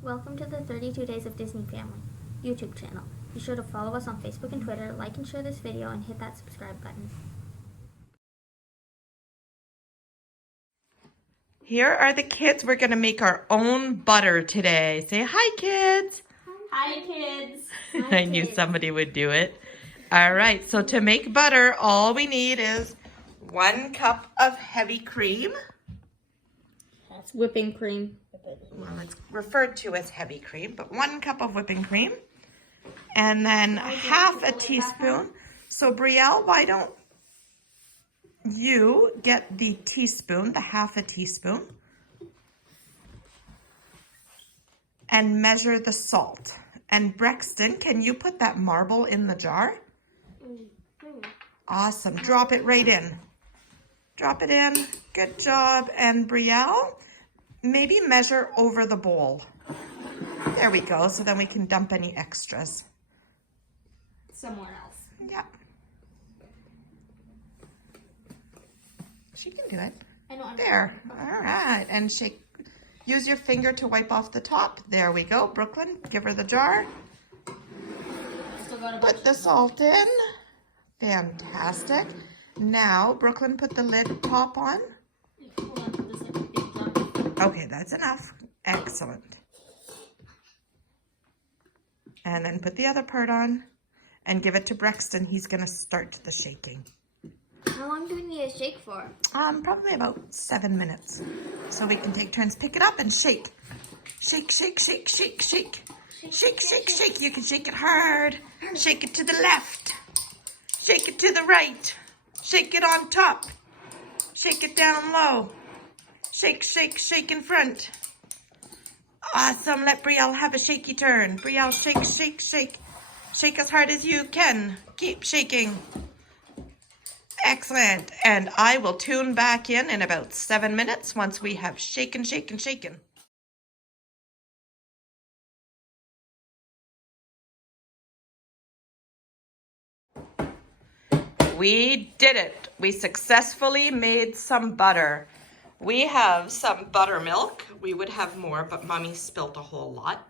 Welcome to the 32 Days of Disney Family YouTube channel. Be sure to follow us on Facebook and Twitter, like and share this video, and hit that subscribe button. Here are the kids. We're going to make our own butter today. Say hi, kids. Hi, kids. I knew somebody would do it. All right, so to make butter, all we need is 1 cup of heavy cream. That's whipping cream. Well, it's referred to as heavy cream, but 1 cup of whipping cream. And then half a teaspoon. So, Brielle, why don't you get the teaspoon, the half a teaspoon, and measure the salt. And Brexton, can you put that marble in the jar? Awesome. Drop it right in. Drop it in. Good job. And Brielle, maybe measure over the bowl. There we go. So then we can dump any extras Somewhere else. Yep. She can do it. I know. There. All right. And shake. Use your finger to wipe off the top. There we go. Brooklyn, give her the jar. Put the salt in. Fantastic. Now, Brooklyn, put the lid top on. Okay, that's enough. Excellent. And then put the other part on and give it to Brexton. He's going to start the shaking. How long do we need to shake for? Probably about 7 minutes. So we can take turns. Pick it up and shake. Shake, shake, shake, shake, shake. Shake, shake, shake. You can shake it hard. Shake it to the left. Shake it to the right. Shake it on top. Shake it down low. Shake, shake, shake in front. Awesome. Let Brielle have a shaky turn. Brielle, shake, shake, shake. Shake as hard as you can. Keep shaking. Excellent. And I will tune back in about 7 minutes once we have shaken, shaken, shaken. We did it. We successfully made some butter. We have some buttermilk. We would have more, but Mommy spilt a whole lot.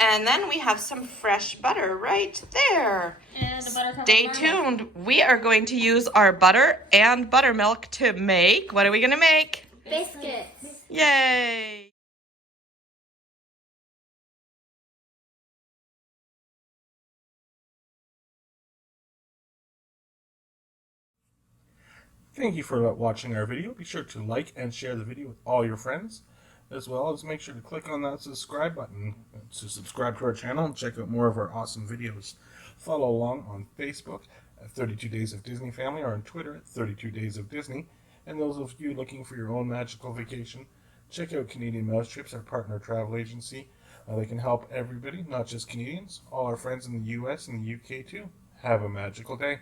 And then we have some fresh butter right there. And a buttercup. Stay tuned. We are going to use our butter and buttermilk to make, what are we going to make? Biscuits. Yay! Thank you for watching our video. Be sure to like and share the video with all your friends, as well as make sure to click on that subscribe button to subscribe to our channel and check out more of our awesome videos. Follow along on Facebook at 32 Days of Disney Family or on Twitter at 32 Days of Disney. And those of you looking for your own magical vacation, check out Canadian Mouse Trips, our partner travel agency. They can help everybody, not just Canadians, all our friends in the US and the UK too. Have a magical day.